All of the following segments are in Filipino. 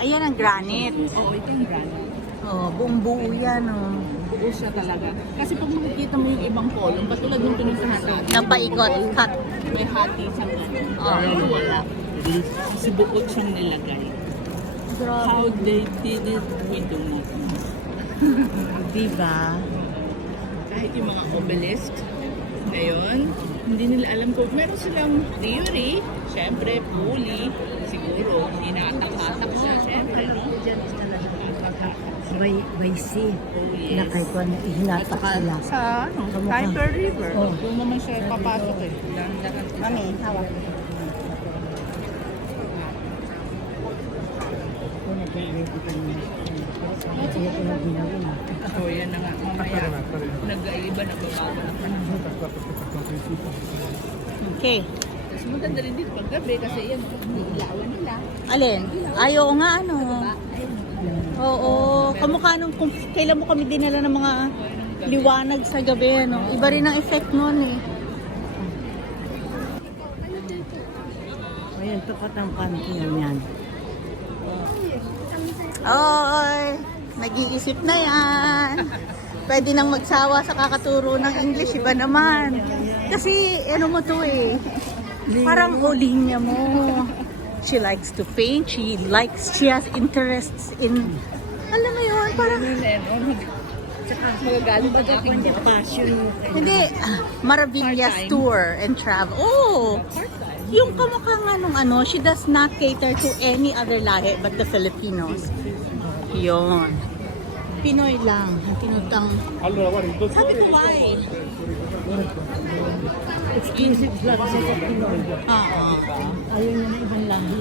Ayan ang granite. Oo, ito yung granite. Oh, buong buo yan, oh. Buo siya talaga. Kasi pag makikita mo yung ibang column, patulad ng pinuntahan natin. Napaikot, cut. May hati siyang Oh. wala. Kasi buod siyang nilagay. How they did it, we do not know. Diba? Kahit yung mga obelisk, ngayon, hindi nila alam kung meron silang theory. Siyempre, pulley, siguro, hinatak-hatak siya. Siyempre, no? By sea. Oh, Na yes. kahit kung hinatak sila. Sa ano, Kamukha. Tiber River. Oh. Doon naman siya papasok eh. Mami, hawak. So, yan na nga. Mamaya, nag-aiba, nagbabago na panahon. Okay. Tapos maganda rin dito paggabi kasi yan, ilawan nila. Alin? Ayaw nga, ano. Oo, kamukha nung kung kailan mo kami dinala ng mga liwanag sa gabi, ano. Iba rin ang effect nun, eh. Ayan, tukat ang pantiyan yan. Oy, nag-iisip na yan. Pwede nang magsawa sa kakaturo ng English, iba naman. Kasi, ano mo to eh. Parang linya mo. She likes to paint, she has interests in, alam mo yun, parang, Magagalit ang aking buka. Passion. hindi, Maravillas Part-time. tour and travel. Oh, yung kamukha nga nung ano, she does not cater to any other lahi but the Filipinos. Yun. Pinoy lang. Ang tinutang. Sabi ko why? Exclusive flat sa Pinoy. Oo. Ayaw niya na ibang lahi.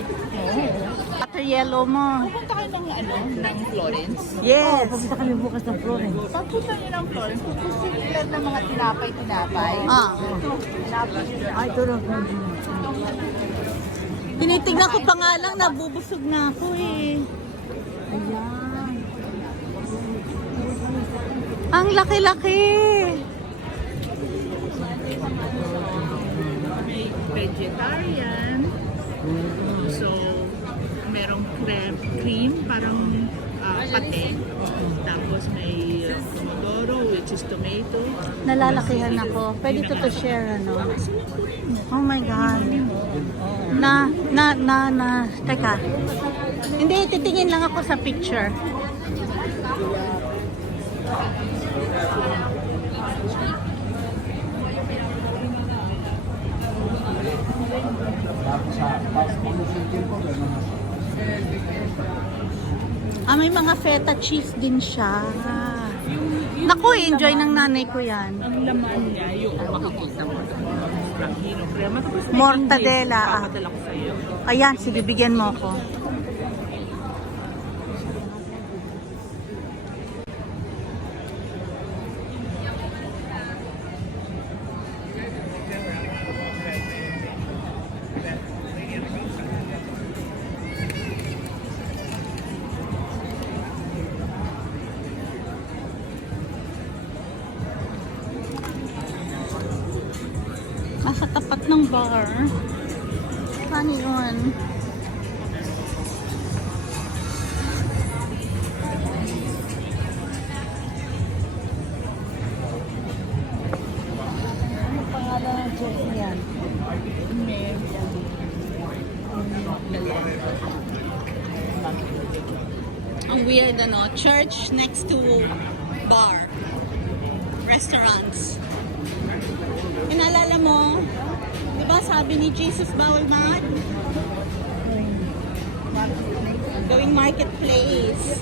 Water yellow mo. Pupunta kayo ng ano, ng Florence. Yes. Pupunta kami bukas ng Florence. Pagpunta niyo ng Florence, pupunta nila ng mga tinapay-tinapay. Ah. Tinapay nila. Ay, ito lang. Tinitignan ko pa nga lang, nabubusog na ako eh. Ayan. Ang laki-laki. May vegetarian. So, merong cream, parang pate. Tapos may pomodoro, which is tomato. Nalalakihan ako. Pwede to share, ano? Oh my God. Teka. Hindi, titingin lang ako sa picture. May mga feta cheese din siya. Naku, enjoy ng nanay ko yan. Ang laman niya, yung makikita mo. Frangino crema. Tapos may Mortadella, English, ah. papadala ko sa iyo. Ayan, sige, bigyan mo ako. Nasa tapat ng bar. Ano yun? Ano pangalan ng church niyan? Ang weird, ano? Church next to bar. Restaurants. Inaalala mo? Di ba sabi ni Jesus bawal mag? Going marketplace.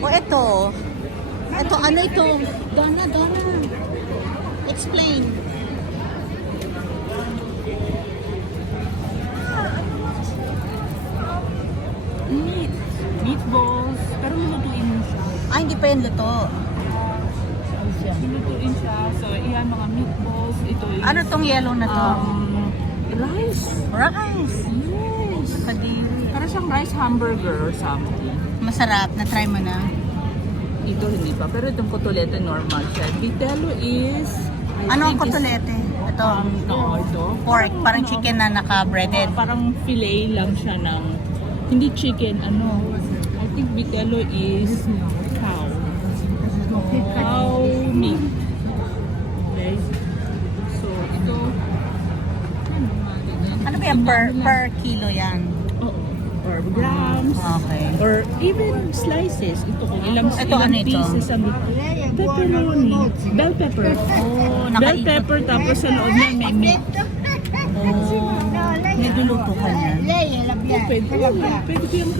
O eto. Eto, ano ito? Donna. Explain. Meatballs. Pero lulutuin mo siya. Hindi pa yan luto. Lulutuin siya. So, iyan mga meatballs. Ito is Ano tong yellow na to? rice. Rice. Yes. Kadiri. Para siyang rice hamburger or something. Masarap. Na-try mo na. Ito hindi pa. Pero itong kotolete normal siya. Vitello is... Ano ang kotolete? Ito. No, ito. Pork. Parang chicken na naka-breaded. Parang fillet lang siya ng Hindi chicken, ano. I think Vitello is cow. Cow meat. Okay? So, ito. Ano ba yan? Per kilo yan? Oo. Or grams. Okay. Or even slices. Ito kung ilang, Ito, ilang ano ito? pieces ang pepperoni. Bell pepper. Oh, Bell pepper tapos sa loob niya may meat. Oh, niluluto ka niyan. Pwede ko yung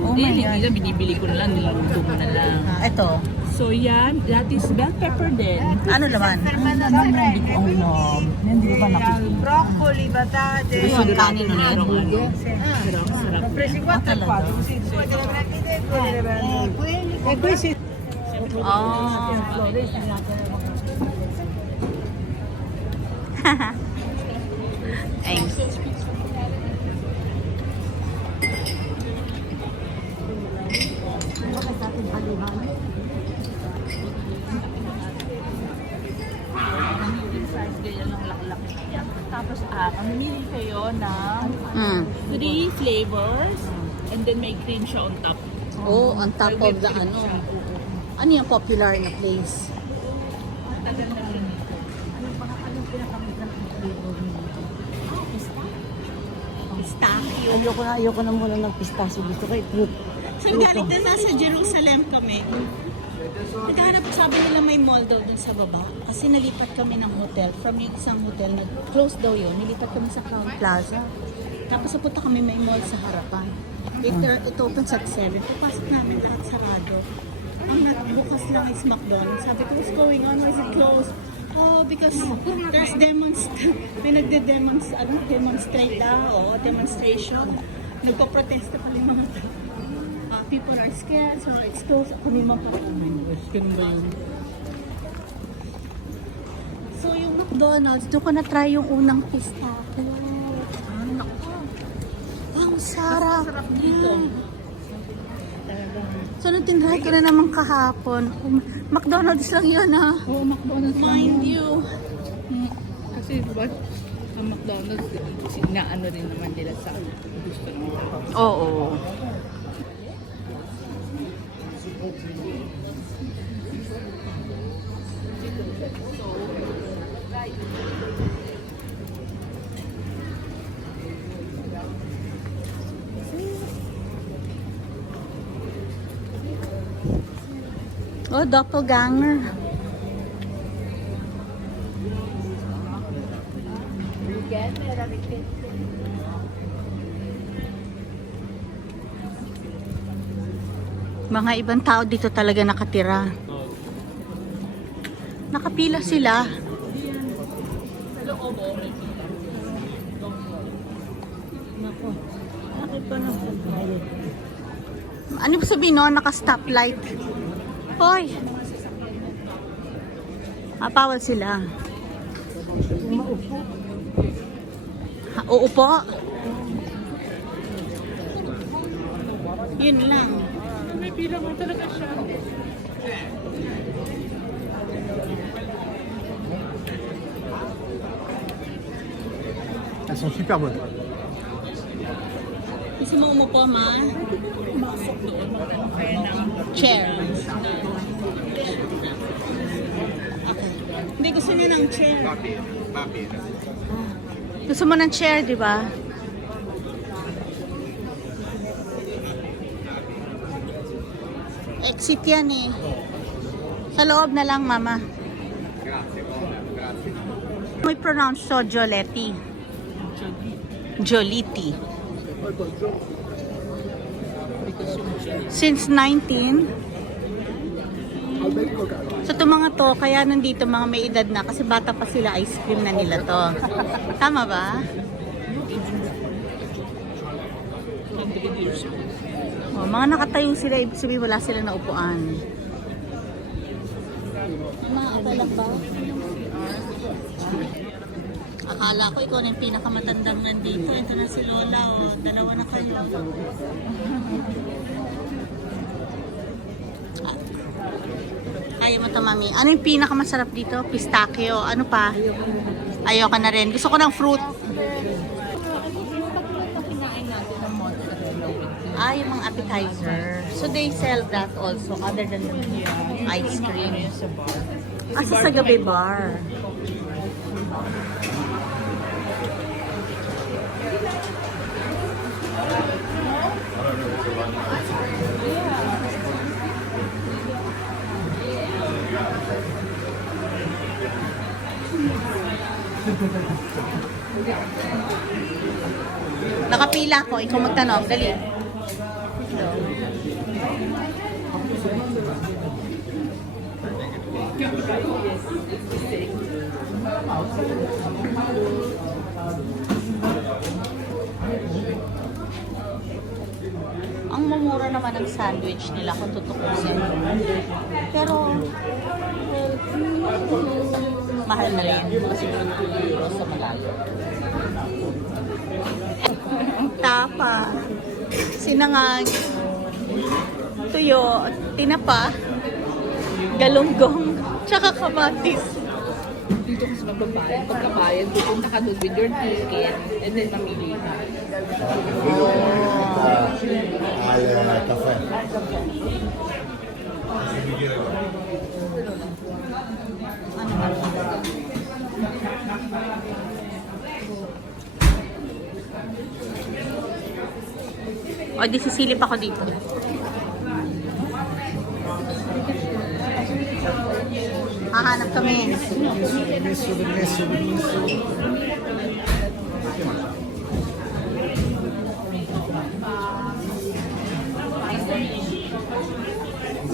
Oh my hindi God. na binibili ko na lang, niluluto ko na lang. Ito, So yan, that is bell pepper din. ano naman? Hindi ko alam. Hindi ko pa nakikita. Broccoli, patate. Yun, kanin na yan. Sarap. Ah, talaga. Oh. Thanks. Tapos mamili kayo ng Mm. 3 flavors and then may cream siya on top. Oh, on top of the ano. Ano yung popular na place? Pistachio. Ayoko na muna ng pistachio. Gusto ko i-fruit. So, galing na nasa Jerusalem kami. Naghahanap, sabi nila may mall daw dun sa baba. Kasi nalipat kami ng hotel. From yung isang hotel, nag-close daw yun. Nilipat kami sa Crown Plaza. Tapos napunta kami may mall sa harapan. It opens at 7. Pagpasok namin, lahat sarado. Ang bukas lang is McDonald's. Sabi ko, what's going on? Why is it closed? Oh, because there's may demonstrate daw, demonstration. Nagpo-protesta pa yung mga tao. People are scared, so it's closed. Ako naman pa. Oh my gosh, ganun ba yun? So yung McDonald's, doon ko na-try yung unang pistachio. Ang sarap Dito. So nung tinry ko na naman kahapon, McDonald's lang yun ha. Oh, McDonald's lang Mind yun. you. Kasi diba, ang McDonald's, sinaano rin naman nila sa gusto nila. Oo. Oh, doppelganger. Mga ibang tao dito talaga nakatira. Nakapila sila. Nako. Bakit pa na tayo? Ano ba sabihin no? Naka-stoplight. Hoy! Bawal sila. Umaupo. Uupo? Yun lang. May pila mo talaga siya. Elles sont super bonnes. Gusto mo umupo, ma? Chair. Okay. Hindi, gusto niya ng chair. Gusto mo ng chair, di ba? Exit yan eh. Sa loob na lang, mama. May pronounce so, Joleti. Joliti. Since 19. So itong mga to, kaya nandito mga may edad na kasi bata pa sila, ice cream na nila to. Tama ba? Oh, mga nakatayo sila, ibig sabihin wala sila na upuan. Mga akala ba? Akala ko ikaw na yung pinakamatandang nandito. Ito na si Lola, oh. Dalawa na kayo. Ayaw mo ito, mami. Ano yung pinakamasarap dito? Pistachio. Ano pa? Ayaw ka na rin. Gusto ko ng fruit. Ah, yung mga appetizer. So they sell that also other than the ice cream. Sa bar. Ah, sa gabi bar. Nakapila ko, ikaw magtanong, dali. Ang mumura naman ng sandwich nila kung tutukusin. Pero, mahal na rin. Kasi 2 euros sa malayo. Tapa, sinangag, tuyo, tinapa, galunggong, tsaka kamatis. Dito kasi magbabayad. Pagkabayad, pupunta ka doon with your ticket and then mamili ka. al caffè. Ano ba? O, di sisilip ako dito. Hahanap kami.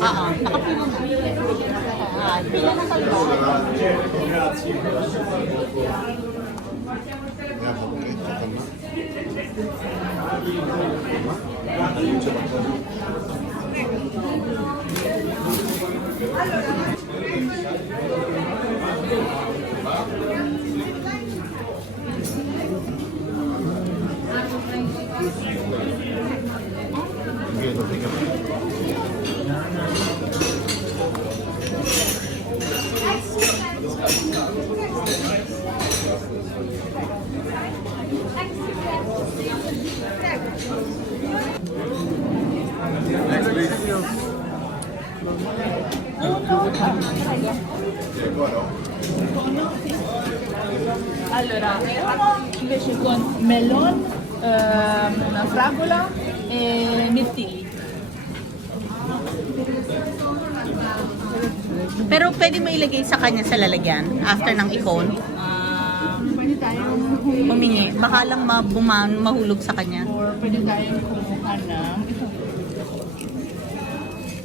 Oo, nakapila na. Ah, pila na kayo. Allora, invece con melon, una fragola e mirtilli. Pero pwede mo ilagay sa kanya sa lalagyan after ng icon. Pwede tayong Humingi. Baka lang mahulog sa kanya. or pwede tayong kumuha ng ito.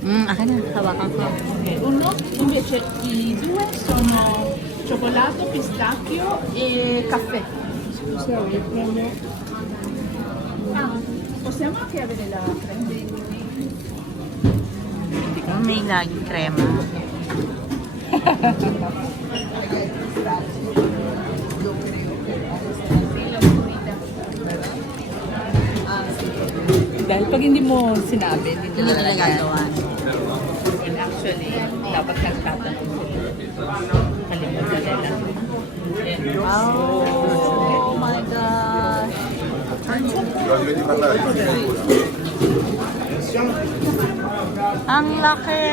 Akin na. Hawakan ko. Okay. Uno, invece i due sono cioccolato, pistacchio e caffè. Scusa, prendo. Ah, possiamo anche avere la crema? May laging krema. Dahil pag hindi mo sinabi, hindi Hindi nila gagawa. And actually, dapat nagtatanong sila. Kalimutan nila. Oh my gosh. Ang laki.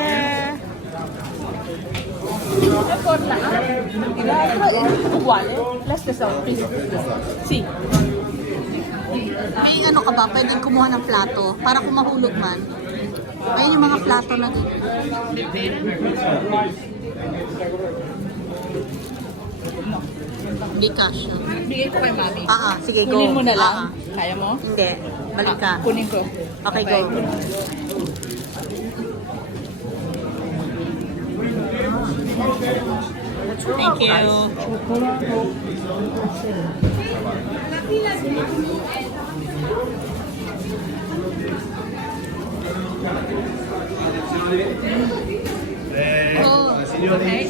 E por la l'altra è uguale, la stessa pizza. Sì. May ano ka ba? Pwedeng kumuha ng plato para kung mahulog man. Ayun yung mga plato na dito. Hindi kasha. Bigay ko kay mami. Sige, go. Kunin mo na lang. Ah. Kaya mo? Hindi. Balik ka. Kunin ko. Okay, go. Thank you. Oh, Okay.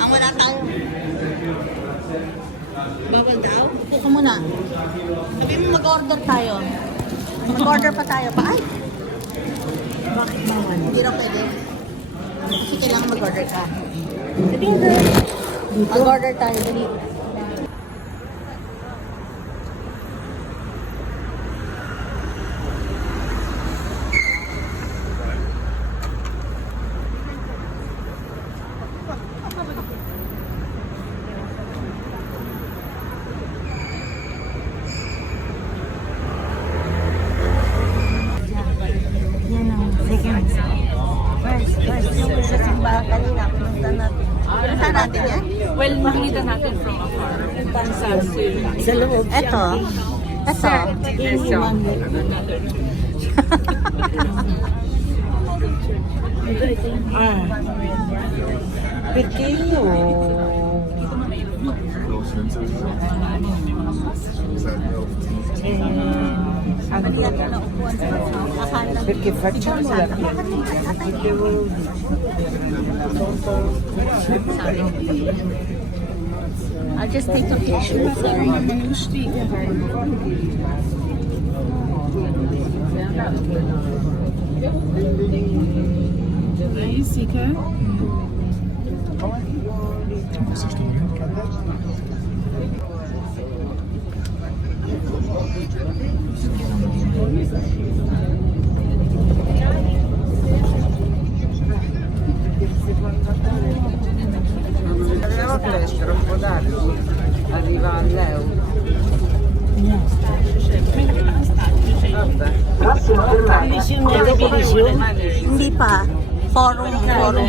ang wala tao. Bawal daw? Upo ka muna. Sabi mo mag-order tayo. Mag-order pa tayo pa. Ay! Bakit naman? Hindi na pwede. Kasi kailangan mag-order ka. Mag-order tayo. Dali. natin yan? Well, makikita natin from afar. Sa loob. Ito. Ito. Pequeño. Perché facciamo la I'll just take a picture. Ay, Sika. Andiamo a crescere un po' d'altro. Arriva all'euro. Hindi pa. Forum.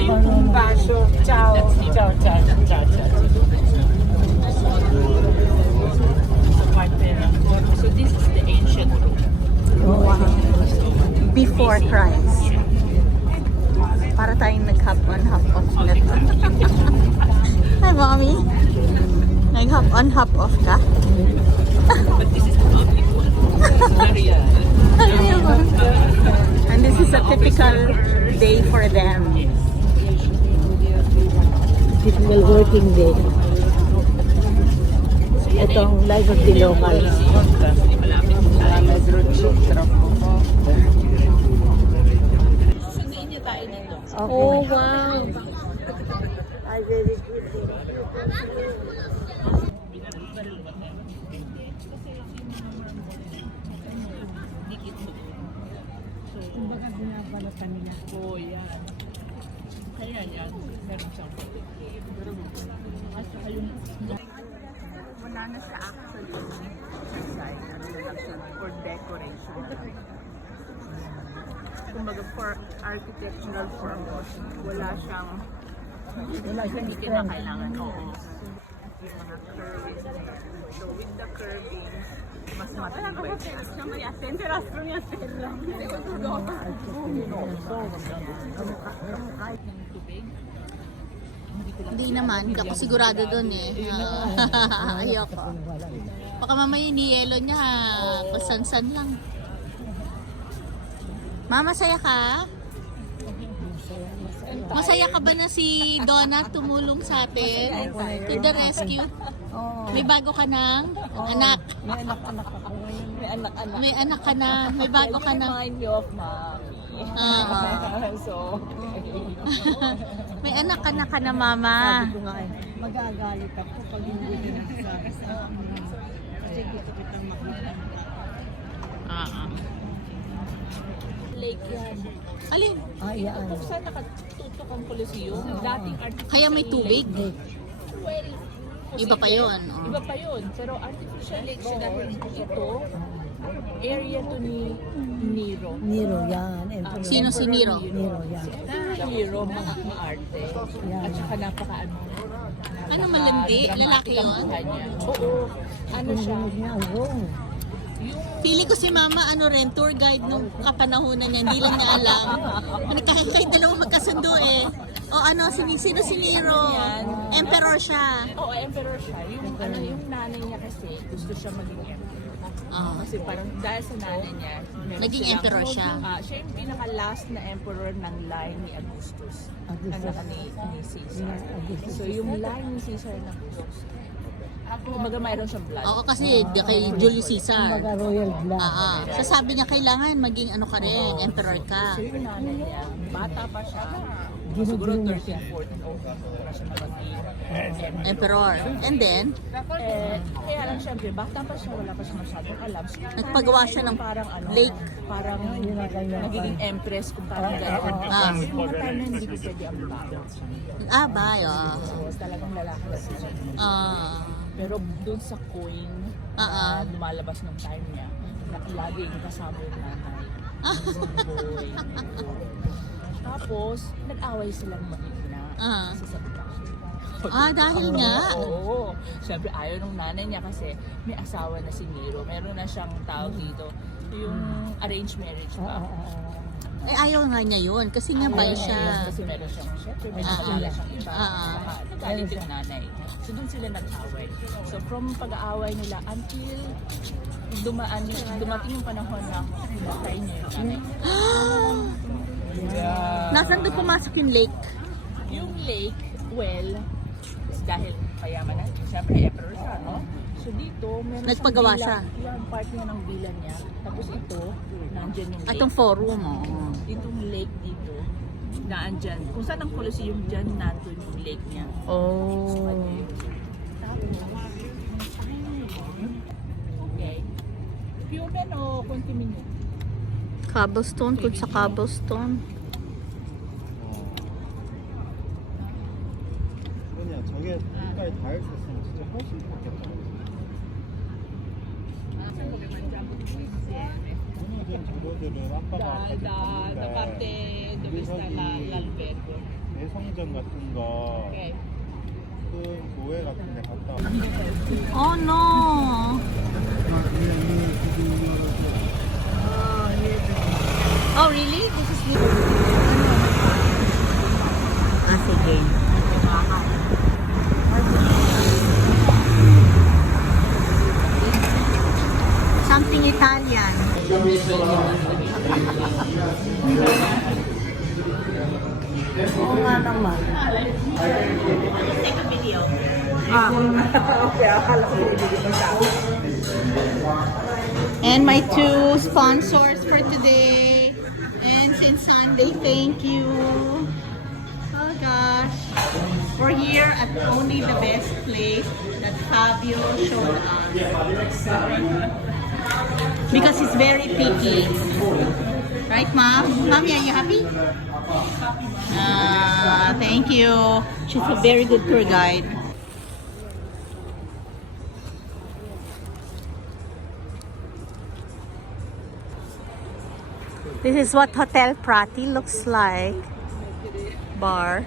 Un bacio. Ciao. Ciao, ciao, ciao, ciao. So this is the ancient room. Before Christ. Para tayong nag-hop on, hop off na. Hi, mommy. Nag-hop on, hop off ka? But this is the public one. Marian. And this is a typical day for them. Typical working day. Itong life of the locals. Sundiin niyo tayo dito. Oh, wow. Oh, yan. Kaya yan. Meron siyang at saka yung Wala na siya actually design for decoration. Kumbaga for architectural purpose, wala siyang hindi kinakailangan. Oo. Yung mga curvings na yan. So with the curvings, mas matibay siya. Hindi naman, ako sigurado doon eh. Ayoko. Baka mamaya ni-yelo niya, pasansan lang. Mama, masaya ka? Masaya ka ba na si Donna tumulong sa atin? To the rescue? May bago ka ng anak. May anak-anak ako ngayon. May anak-anak. May anak ka na. May bago ka na. Remind me of mommy. So, May anak ka na, mama. sabi ko nga magagalit ako pag hindi nagsasabi sa mga kasi gusto kitang makita. lake yan. Alin? Yan. Kung saan nakatutok ang Coliseum, dating artificial Kaya may tubig? lake. Well, Iba pa yun. Oh. Iba pa yun. Pero artificial lake siya dahil ito, area to ni Nero. Nero yan. Sino si Nero? Nero yan. Nero, mga arte. At saka napaka-ano. Ano malandi? Lalaki yun? Oo. Ano siya? Rome. Pili ko si mama, ano rin, tour guide nung kapanahonan niya. Hindi lang niya alam. Kahit kayo dalawa magkasundo eh. O ano, sino si Nero? Emperor siya. Oo, emperor siya. Yung, ano, yung nanay niya kasi gusto siya maging emperor. Oh. Kasi parang dahil sa nanay niya, meron Naging silang- emperor siya. Siya yung pinaka-last na emperor ng line ni Augustus. Anak ni Caesar. So yung line ni Caesar na Augustus, kumaga mayroon siyang blood. Oo, kasi kay Julius Caesar. Kumbaga royal blood. So sabi niya, kailangan maging ano ka rin, emperor ka. So yung nanay niya, bata pa siya, siguro 13, 14, para siya maging Emperor. And then, kaya lang siyempre, bata pa siya, wala pa siya masyadong alam. So, yung Nagpagawa nanay siya ng parang, ano, lake. Parang nagiging empress kung parang gano'n. Yung mga time na hindi ko pwede ang babae. bayo. So talagang lalaki na siya. Pero doon sa coin, lumalabas ng time niya, laging kasama yung nanay. Boy. Tapos, nag-away silang mag-ina. Kasi sabi ka, Dahil nga. Oo. Siyempre, ayaw ng nanay niya kasi may asawa na si Miro. Meron na siyang tawag dito. Yung arranged marriage pa. Ayaw nga niya yun. Kasi nga bay siya. Kasi meron siyang, syempre, may nakilala siyang iba. Ah. Nagalit yung nanay. So, doon sila nag-away. So, from pag-aaway nila until dumating yung panahon na pinatay niya yung nanay. Nasaan doon pumasok yung lake? Yung lake, well, is dahil payaman na. Siyempre, emperor siya, no? So dito, meron Nagpagawa siyang siya? Yung part niya ng villa niya. Tapos ito, nandyan yung lake. Itong forum. Itong lake dito, naandyan. Kung saan ang Colosseum dyan, nandun yung lake niya. Oh. Okay. Human o contaminant? Cobblestone, kung sa cobblestone. 아니야, 저게 색깔이 다 있었으면 진짜 훨씬 좋겠다. 무너진 자료들은 아빠가 가지고 있는데 l'albergo. 대성전 같은 거, Okay. 큰 교회 같은 데 갔다 오면 Oh no! Oh really? This is the... Sige. Something Italian. Oo nga naman. Take a video. And my two sponsors for today. And since Sunday, thank you. Oh gosh. We're here at only the best place that Fabio showed us. Because he's very picky. Right, Mom? Mommy, are you happy? Thank you. She's a very good tour guide. This is what Hotel Prati looks like. Bar,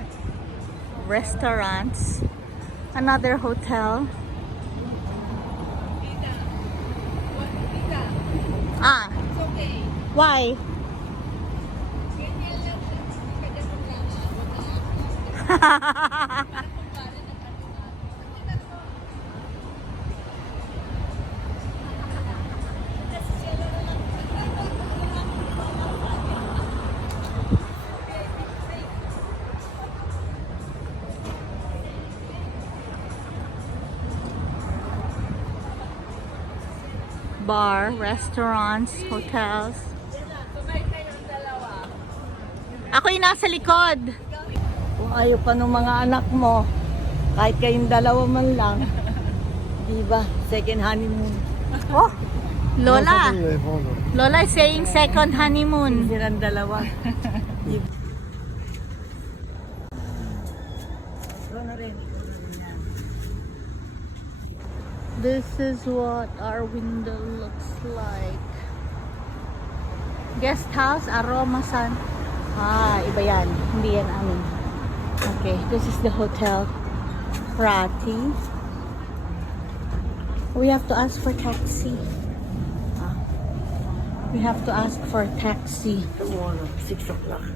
restaurants, another hotel. Why? Bar, restaurants, hotels. Ako yung nasa likod. Kung ayaw pa ng mga anak mo, kahit kayong dalawa man lang, di ba? Second honeymoon. Oh, Lola. 왜 번호? Lola is saying second honeymoon. Silang dalawa. Di ba? Ikaw na rin. This is what our window looks like. Guest house, Aroma San. Iba yan. Hindi yan amin. Okay, this is the hotel. Prati. We have to ask for taxi. We have to ask for taxi. Tomorrow, 6 o'clock.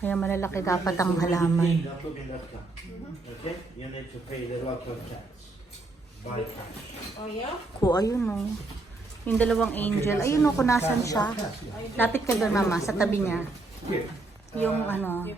Kaya malalaki dapat ang halaman. Okay? You need to pay the local tax. By cash. Ko, ayun o. Yung dalawang angel. Ayun o, kung nasan siya. Lapit ka doon, mama, sa tabi niya. Yung ano,